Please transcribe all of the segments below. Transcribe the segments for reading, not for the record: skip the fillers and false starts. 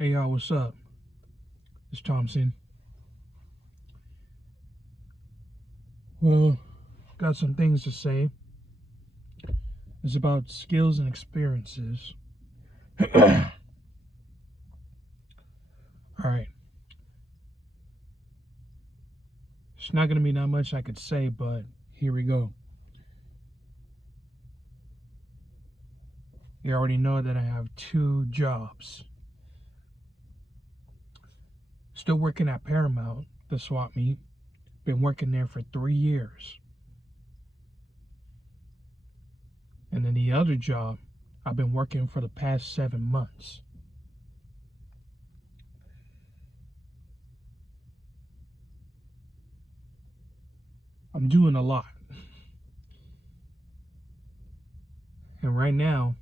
Hey y'all, what's up? It's Thompson. Well, got some things to say. It's about skills and experiences. Alright. It's not gonna be that much I could say, but here we go. You already know that I have 2 jobs. Still working at Paramount, the swap meet. Been working there for 3 years. And then the other job, I've been working for the past 7 months. I'm doing a lot. And right now,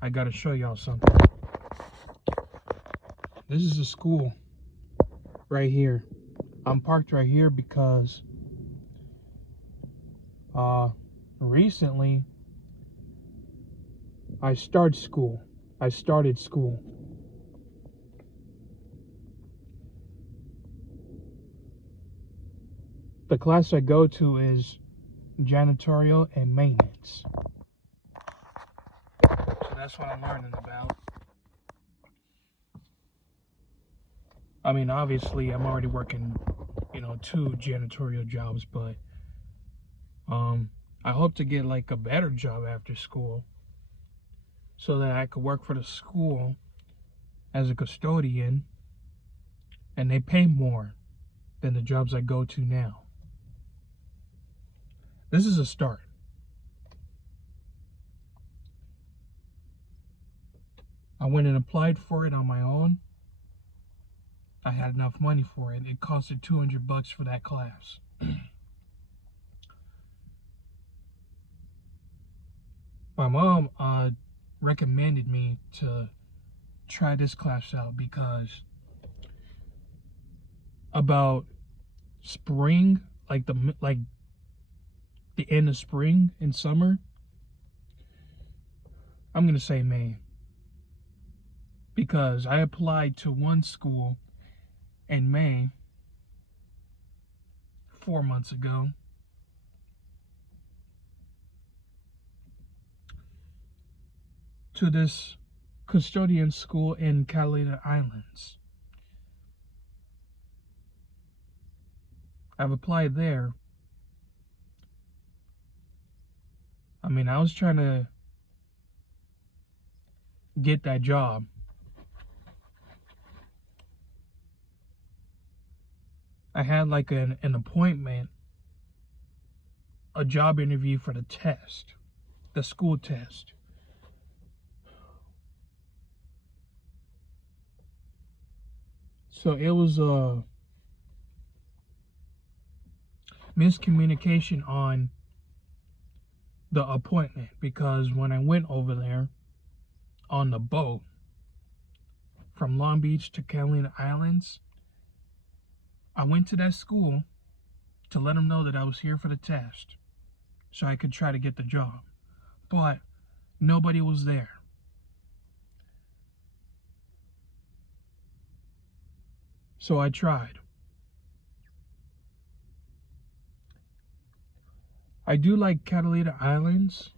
I gotta show y'all something. This is a school right here. I'm parked right here because recently I started school. The class I go to is janitorial and maintenance. So that's what I'm learning about. I mean, obviously I'm already working, 2 janitorial jobs, but I hope to get like a better job after school so that I could work for the school as a custodian, and they pay more than the jobs I go to now. This is a start. I went and applied for it on my own. I had enough money for it. It costed $200 for that class. My mom recommended me to try this class out because about spring, like the end of spring and summer, I'm gonna say May, because I applied to one school in May 4 months ago. To this custodian school in Catalina Islands. I've applied there. I mean, I was trying to get that job. I had like an appointment, a job interview for the test, the school test. So it was a miscommunication on the appointment, because when I went over there on the boat from Long Beach to Catalina Islands, I went to that school to let them know that I was here for the test so I could try to get the job. But nobody was there. So I tried. I do like Catalina Islands,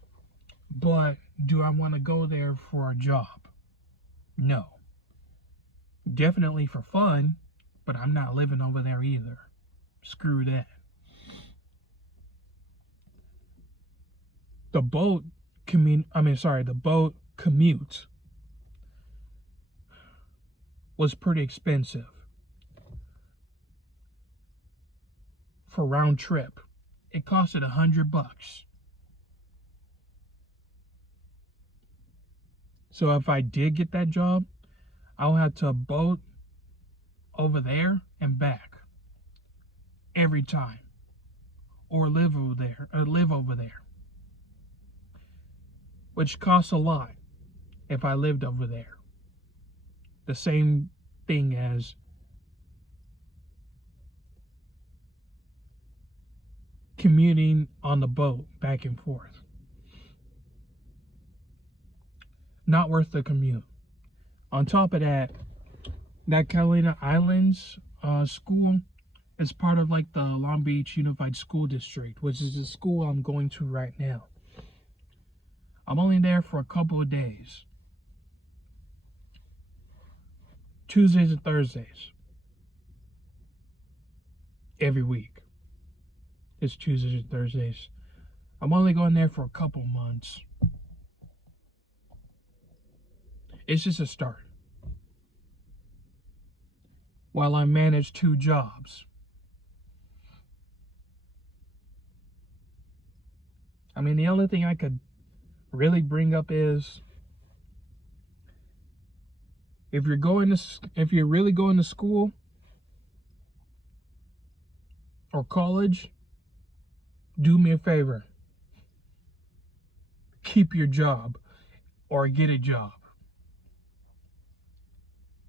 but do I want to go there for a job? No. Definitely for fun, but I'm not living over there either. Screw that. The boat commute was pretty expensive for round trip. It costed $100. So if I did get that job, I'll have to boat over there and back every time, or live over there, which costs a lot if I lived over there. The same thing as commuting on the boat back and forth. Not worth the commute. On top of that, That Catalina Islands school is part of like the Long Beach Unified School District, which is the school I'm going to right now. I'm only there for a couple of days. Tuesdays and Thursdays. Every week. It's Tuesdays and Thursdays. I'm only going there for a couple months. It's just a start. While I manage 2 jobs. I mean, the only thing I could really bring up is if you're really going to school or college, do me a favor. Keep your job or get a job.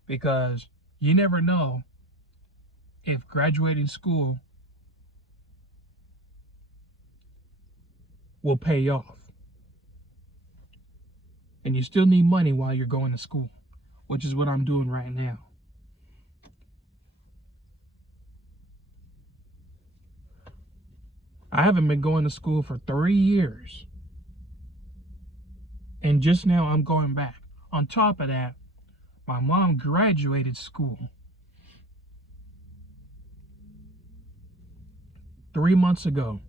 Because you never know if graduating school will pay off. And you still need money while you're going to school, which is what I'm doing right now. I haven't been going to school for 3 years. And just now I'm going back. On top of that, my mom graduated school 3 months ago.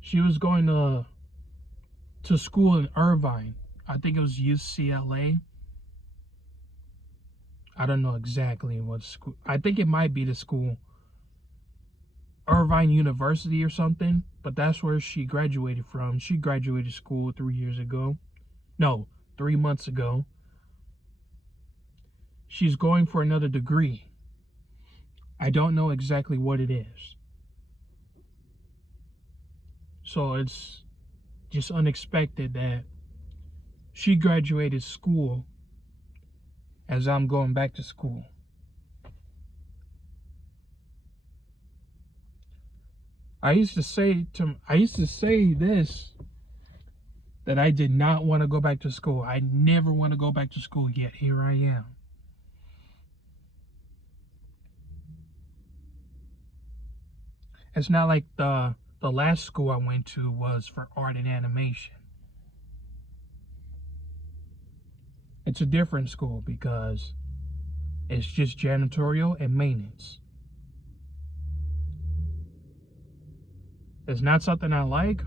She was going to school in Irvine. I think it was UCLA. I don't know exactly what school. I think it might be the school. Irvine University or something. But that's where she graduated from. She graduated school 3 years ago. No, 3 months ago. She's going for another degree. I don't know exactly what it is. So it's just unexpected that she graduated school as I'm going back to school. I used to say this, that I did not want to go back to school. I never want to go back to school, yet here I am. It's not like the last school I went to was for art and animation. It's a different school because it's just janitorial and maintenance. It's not something I like,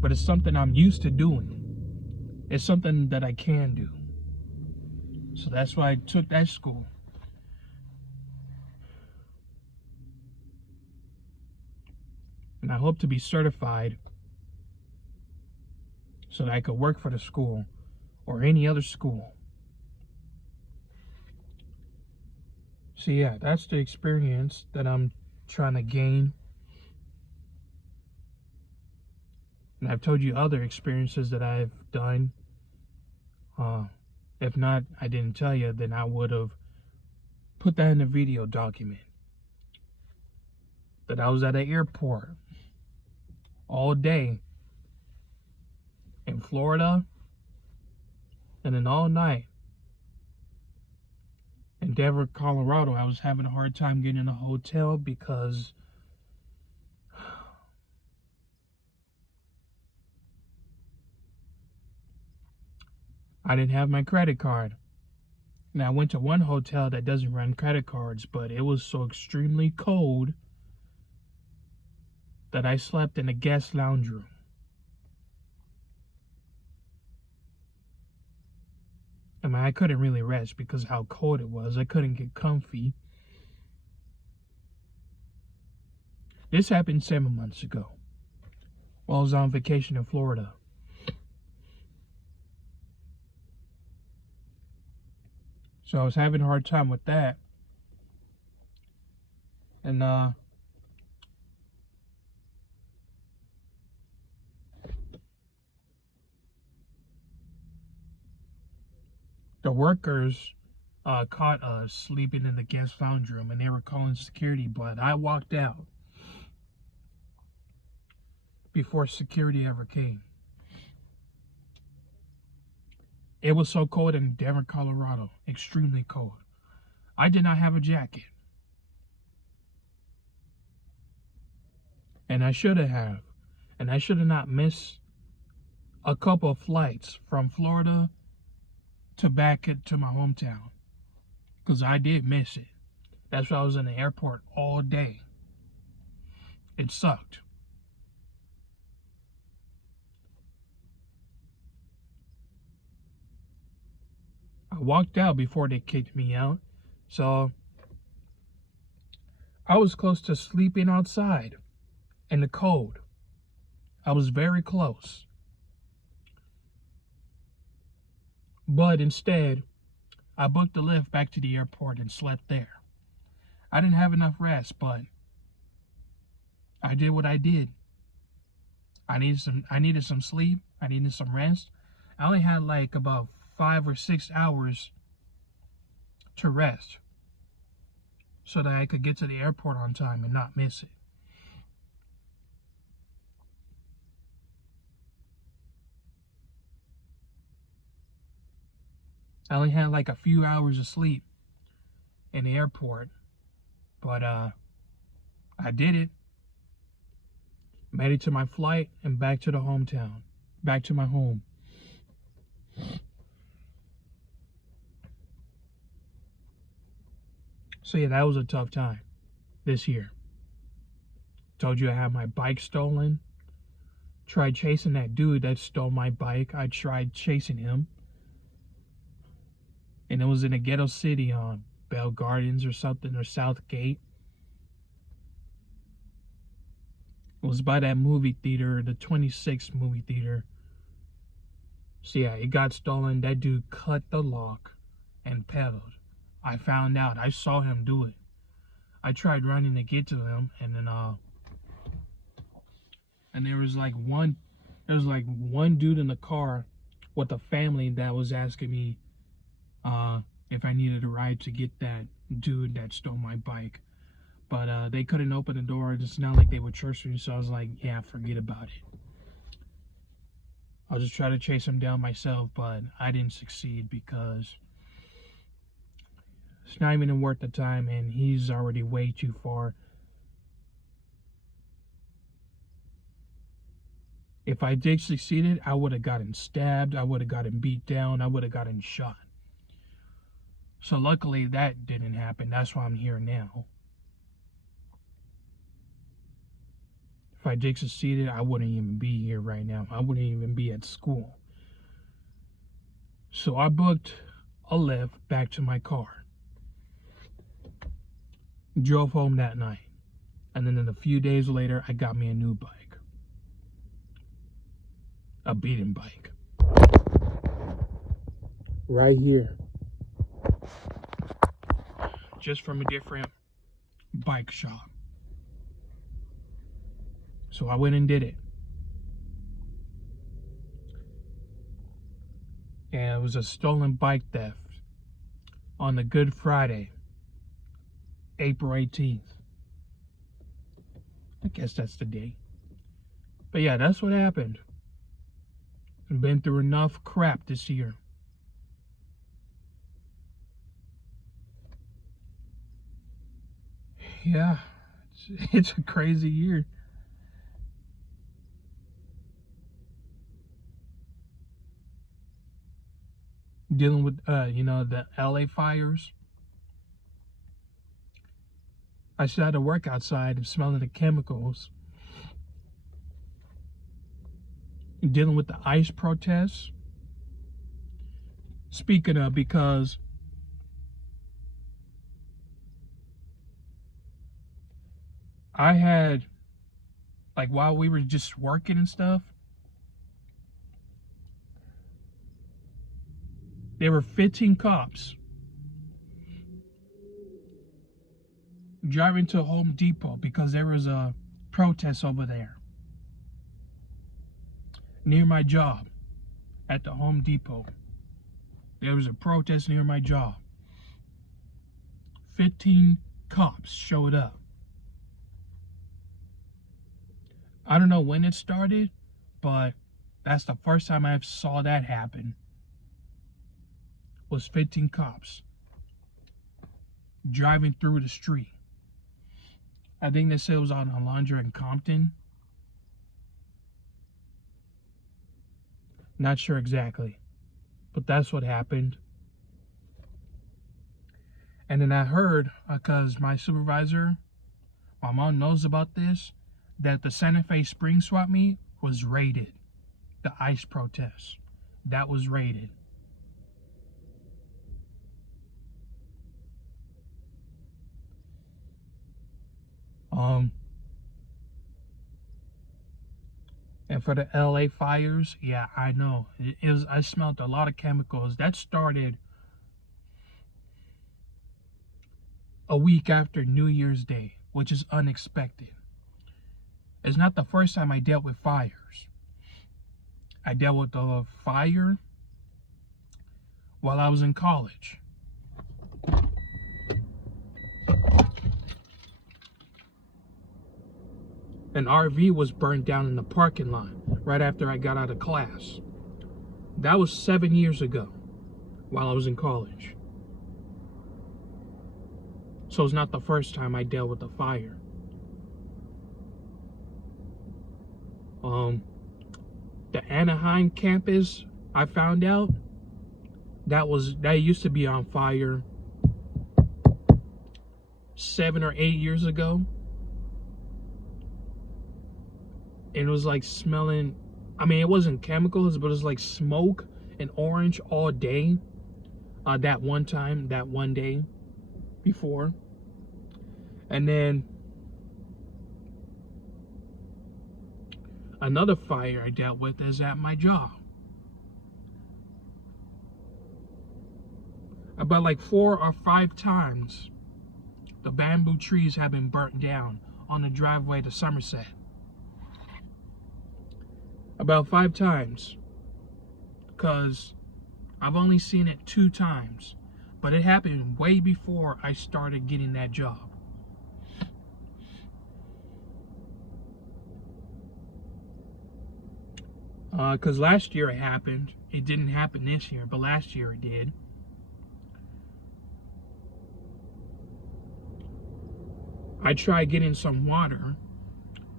but it's something I'm used to doing. It's something that I can do. So that's why I took that school. And I hope to be certified so that I could work for the school or any other school. So yeah, that's the experience that I'm trying to gain. And I've told you other experiences that I've done. If not, I didn't tell you, then I would have put that in a video document. That I was at an airport all day in Florida, and then all night in Denver, Colorado. I was having a hard time getting in a hotel because I didn't have my credit card. And I went to one hotel that doesn't run credit cards, but it was so extremely cold that I slept in a guest lounge room. I mean, I couldn't really rest because of how cold it was. I couldn't get comfy. This happened 7 months ago while I was on vacation in Florida. So I was having a hard time with that. And the workers caught us sleeping in the guest lounge room, and they were calling security, but I walked out before security ever came. It was so cold in Denver, Colorado. Extremely cold. I did not have a jacket. And I should have. And I should have not missed a couple of flights from Florida to back to my hometown. Because I did miss it. That's why I was in the airport all day. It sucked. I walked out before they kicked me out. So I was close to sleeping outside in the cold. I was very close. But instead, I booked a lift back to the airport and slept there. I didn't have enough rest, but I did what I did. I needed some sleep. I needed some rest. I only had like about 5 or 6 hours to rest so that I could get to the airport on time and not miss it. I only had like a few hours of sleep in the airport, but I did it. Made it to my flight and back to the hometown, back to my home. So yeah, that was a tough time this year. Told you I had my bike stolen. Tried chasing that dude that stole my bike. I tried chasing him. And it was in a ghetto city on Bell Gardens or something, or Southgate. It was by that movie theater, the 26th movie theater. So yeah, it got stolen. That dude cut the lock and pedaled. I found out. I saw him do it. I tried running to get to him, and then there was like one dude in the car with a family that was asking me if I needed a ride to get that dude that stole my bike. But they couldn't open the door. It's not like they would trust me, so I was like, yeah, forget about it. I'll just try to chase him down myself, but I didn't succeed because it's not even worth the time, and he's already way too far. If I did succeeded, I would have gotten stabbed, I would have gotten beat down, I would have gotten shot. So luckily that didn't happen. That's why I'm here now. If I did succeeded, I wouldn't even be here right now. I wouldn't even be at school. So I booked a lift back to my car. Drove home that night. And then a few days later, I got me a new bike. A beating bike. Right here. Just from a different bike shop. So I went and did it. And it was a stolen bike theft on the Good Friday, April 18th. I guess that's the date. But yeah, that's what happened. I've been through enough crap this year. Yeah, it's a crazy year. Dealing with, the LA fires. I still had to work outside and smelling the chemicals. Dealing with the ICE protests. Speaking of, because I had, like, while we were just working and stuff, there were 15 cops driving to Home Depot because there was a protest over there near my job at the Home Depot. There was a protest near my job. 15 cops showed up. I don't know when it started, but that's the first time I saw that happen. was 15 cops driving through the street. I think they said it was on Alondra and Compton. Not sure exactly, but that's what happened. And then I heard, because my supervisor, my mom knows about this, that the Santa Fe Spring swap meet was raided. The ICE protest, that was raided. And for the LA fires, yeah, I know. I smelled a lot of chemicals. That started a week after New Year's Day, which is unexpected. It's not the first time I dealt with fires. I dealt with a fire while I was in college. An RV was burned down in the parking lot right after I got out of class. That was 7 years ago while I was in college. So it's not the first time I dealt with a fire. The Anaheim campus, I found out, that used to be on fire 7 or 8 years ago. And it was like smelling, I mean, it wasn't chemicals, but it was like smoke and orange all day. That one day before. And then another fire I dealt with is at my job. About like 4 or 5 times, the bamboo trees have been burnt down on the driveway to Somerset. About 5 times, because I've only seen it 2 times, but it happened way before I started getting that job. Because last year it happened. It didn't happen this year, but last year it did. I tried getting some water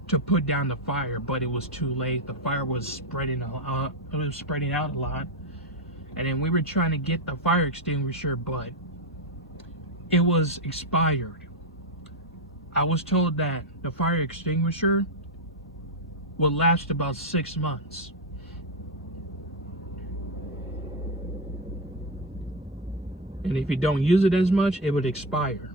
to put down the fire, but it was too late. The fire was spreading out a lot. And then we were trying to get the fire extinguisher, but it was expired. I was told that the fire extinguisher would last about 6 months. And if you don't use it as much, it would expire.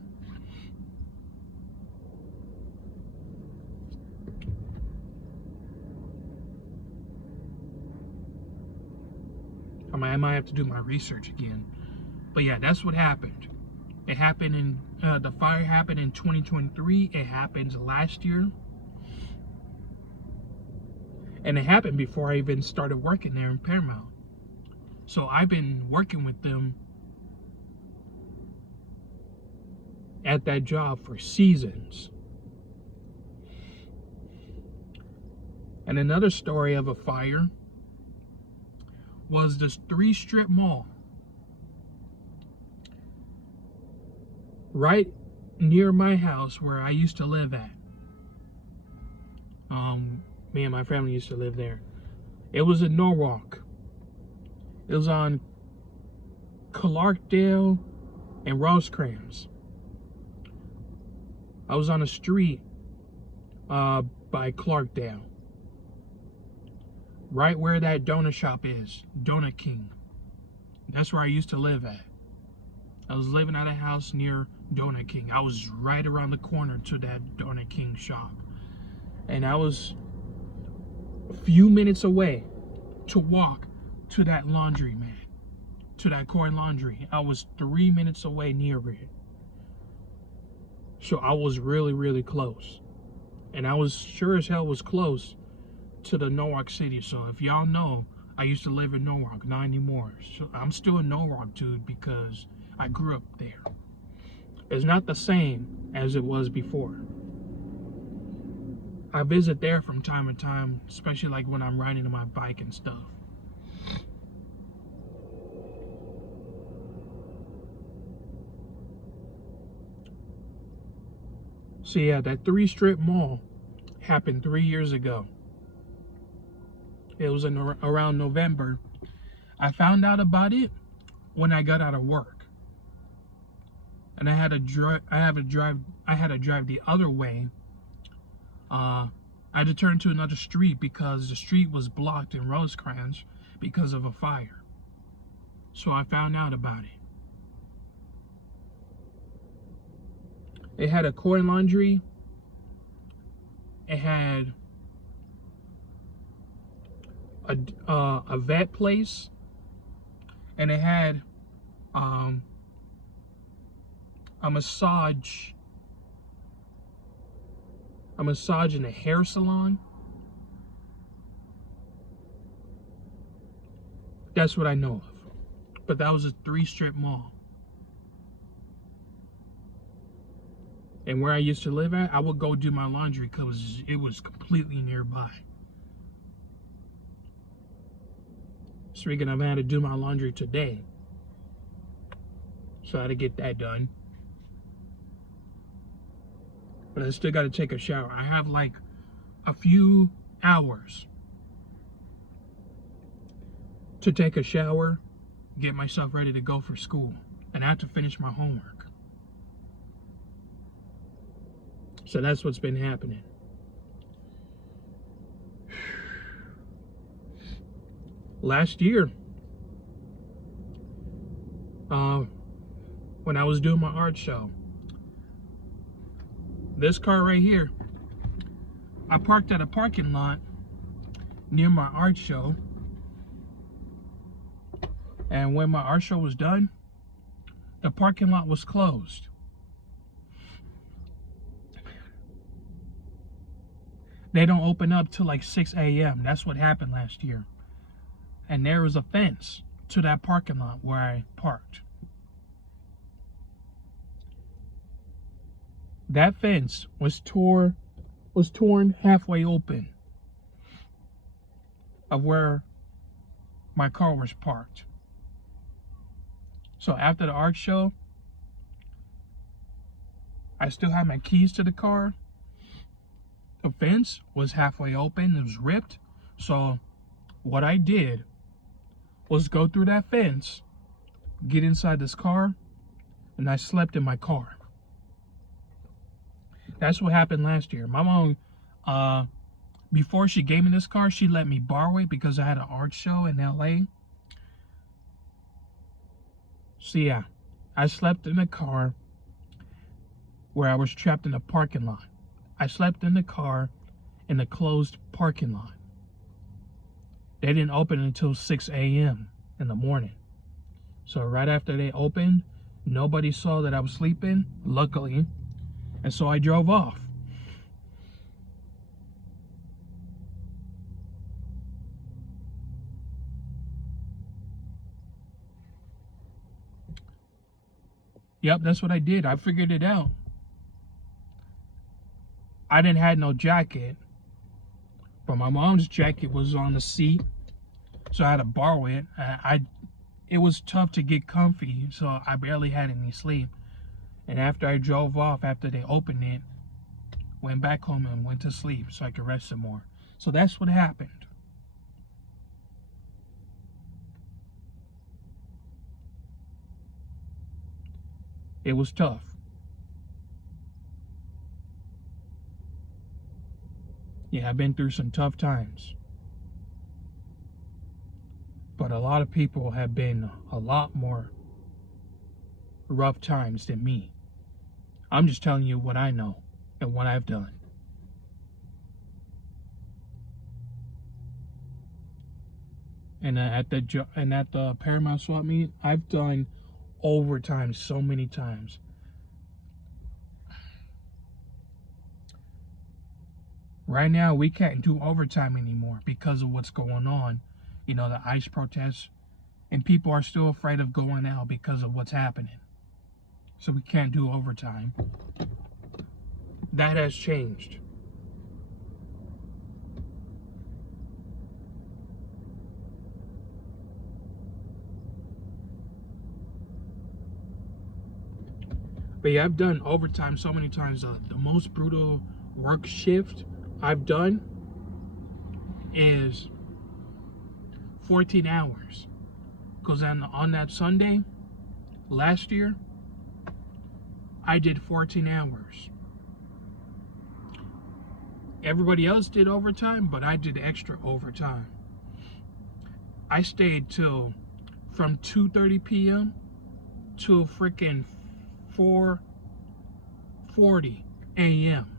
I might have to do my research again. But yeah, that's what happened. It happened in, the fire happened in 2023. It happened last year. And it happened before I even started working there in Paramount. So I've been working with them at that job for seasons. And another story of a fire was this 3-strip mall right near my house where I used to live at. Me and my family used to live there. It was in Norwalk. It was on Clarkdale and Rosecrans. I was on a street by Clarkdale. Right where that donut shop is, Donut King. That's where I used to live at. I was living at a house near Donut King. I was right around the corner to that Donut King shop. And I was a few minutes away to walk to that laundry, man. To that Coin Laundry. I was 3 minutes away near it. So I was really, really close. And I was sure as hell was close to the Norwalk City. So if y'all know, I used to live in Norwalk, not anymore. So I'm still a Norwalk dude because I grew up there. It's not the same as it was before. I visit there from time to time, especially like when I'm riding on my bike and stuff. So yeah, that 3-strip mall happened 3 years ago. It was in around November. I found out about it when I got out of work, and I had to drive. I had to drive the other way. I had to turn to another street because the street was blocked in Rosecrans because of a fire. So I found out about it. It had a coin laundry. It had a vet place, and it had a massage and a hair salon. That's what I know of. But that was a 3-strip mall. And where I used to live at, I would go do my laundry because it was completely nearby. Speaking of, I had to do my laundry today, so I had to get that done. But I still got to take a shower. I have like a few hours to take a shower, get myself ready to go for school, and I have to finish my homework. So that's what's been happening. Last year, when I was doing my art show, this car right here, I parked at a parking lot near my art show, and when my art show was done, the parking lot was closed. They don't open up till like 6 a.m. That's what happened last year. And there was a fence to that parking lot where I parked. That fence was torn halfway open of where my car was parked. So after the art show, I still had my keys to the car. The fence was halfway open, it was ripped. So what I did was go through that fence, get inside this car, and I slept in my car. That's what happened last year. My mom, before she gave me this car, she let me borrow it because I had an art show in LA. So yeah, I slept in a car where I was trapped in a parking lot. I slept in the car in a closed parking lot. They didn't open until 6 a.m. in the morning. So right after they opened, nobody saw that I was sleeping, luckily, and so I drove off. Yep, that's what I did. I figured it out. I didn't have no jacket, but my mom's jacket was on the seat, so I had to borrow it. It was tough to get comfy, so I barely had any sleep. And after I drove off, after they opened it, went back home and went to sleep so I could rest some more. So that's what happened. It was tough. Yeah, I've been through some tough times. But a lot of people have been a lot more rough times than me. I'm just telling you what I know and what I've done. And at the Paramount Swap Meet, I've done overtime so many times. Right now, we can't do overtime anymore because of what's going on. You know, the ICE protests, and people are still afraid of going out because of what's happening. So we can't do overtime. That has changed. But yeah, I've done overtime so many times. The most brutal work shift I've done is 14 hours. Because on that Sunday, last year, I did 14 hours. Everybody else did overtime, but I did extra overtime. I stayed till from 2:30 p.m. to freaking 4:40 a.m.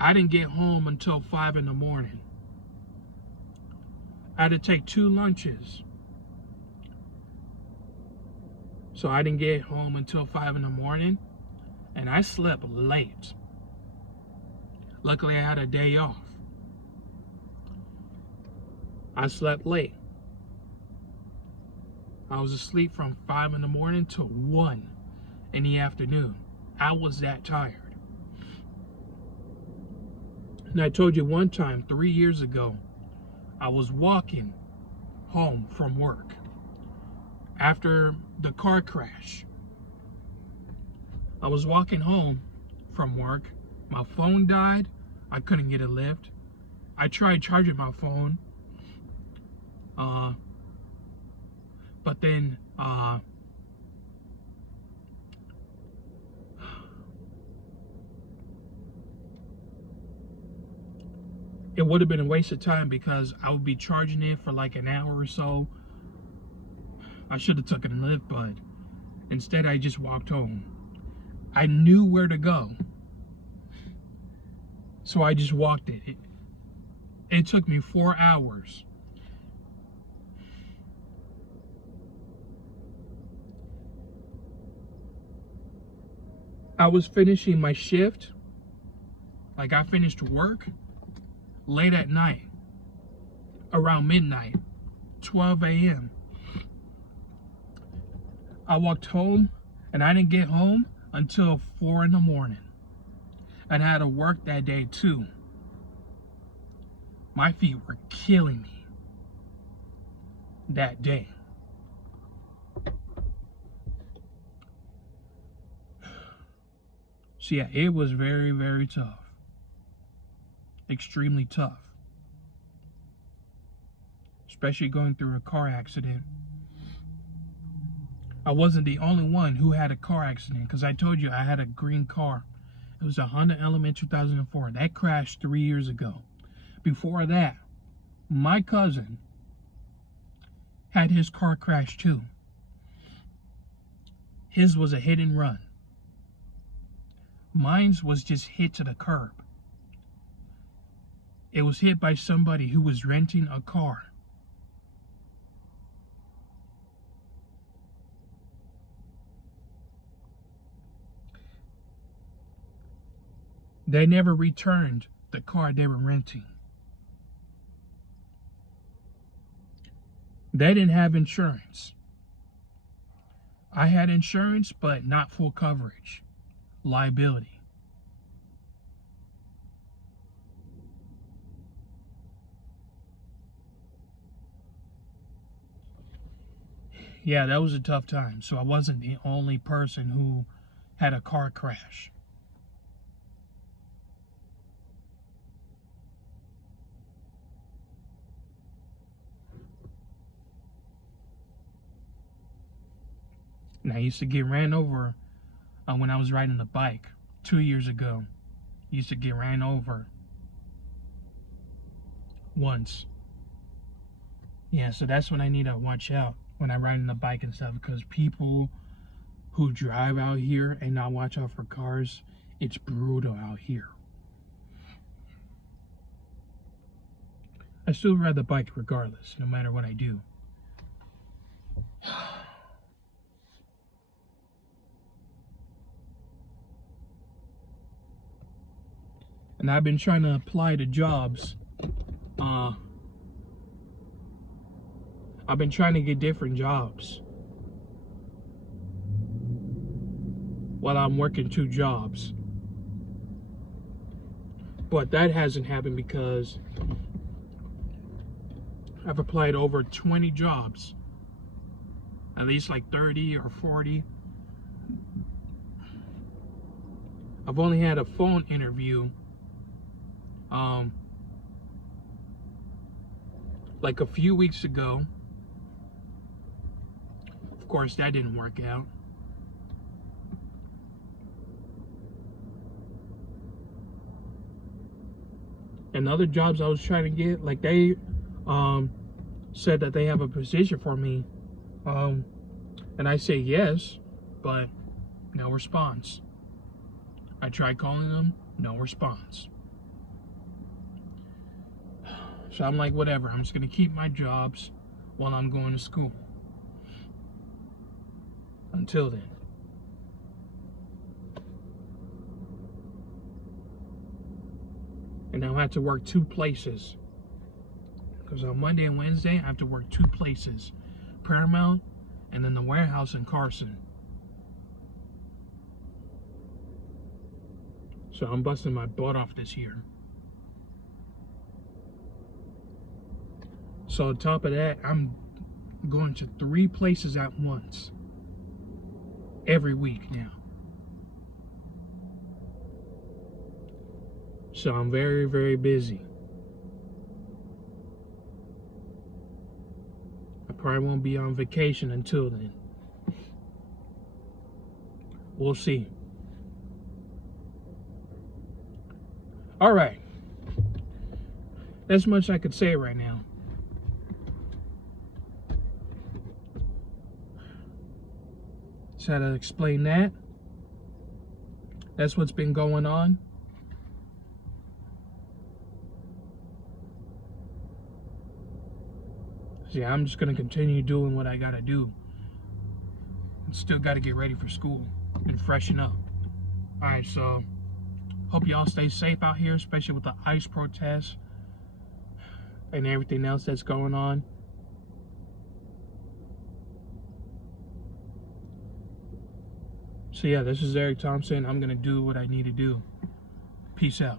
I didn't get home until 5 in the morning. I had to take 2 lunches. So I didn't get home until 5 in the morning, and I slept late. Luckily, I had a day off. I slept late. I was asleep from 5 in the morning to 1 in the afternoon. I was that tired. And I told you one time, 3 years ago, I was walking home from work after the car crash. I was walking home from work. My phone died. I couldn't get a lift. I tried charging my phone. But then it would have been a waste of time because I would be charging it for like an hour or so. I should have taken a lift, but instead I just walked home. I knew where to go, so I just walked it. It took me 4 hours. I was finishing my shift, like I finished work late at night, around midnight, 12 a.m. I walked home, and I didn't get home until 4 in the morning. And I had to work that day too. My feet were killing me that day. So yeah, it was very, very tough. Extremely tough. Especially going through a car accident. I wasn't the only one who had a car accident, because I told you I had a green car. It was a Honda Element 2004. That crashed 3 years ago. Before that, my cousin had his car crash too. His was a hit and run. Mine's was just hit to the curb. It was hit by somebody who was renting a car. They never returned the car they were renting. They didn't have insurance. I had insurance, but not full coverage. Liability. Yeah, that was a tough time. So I wasn't the only person who had a car crash. And I used to get ran over when I was riding a bike 2 years ago. I used to get ran over once. Yeah, so that's when I need to watch out when I'm riding the bike and stuff, because people who drive out here and not watch out for cars, it's brutal out here. I still ride the bike regardless, no matter what I do. And I've been trying to apply to jobs. I've been trying to get different jobs while I'm working 2 jobs. But that hasn't happened because I've applied over 20 jobs. At least like 30 or 40. I've only had a phone interview like a few weeks ago. Of course, that didn't work out. And other jobs I was trying to get, like they said that they have a position for me, and I say yes, but no response. I tried calling them, no response. So I'm like, whatever, I'm just gonna keep my jobs while I'm going to school. Until then. And I'll have to work 2 places. Because on Monday and Wednesday, I have to work 2 places. Paramount, and then the warehouse in Carson. So I'm busting my butt off this year. So on top of that, I'm going to 3 places at once. Every week now. So I'm very, very busy. I probably won't be on vacation until then. We'll see. All right. That's much I could say right now. Just had to explain that. That's what's been going on. So yeah, I'm just gonna continue doing what I gotta do. Still gotta get ready for school and freshen up. Alright, so hope y'all stay safe out here, especially with the ICE protests and everything else that's going on. So yeah, this is Eric Thompson. I'm gonna do what I need to do. Peace out.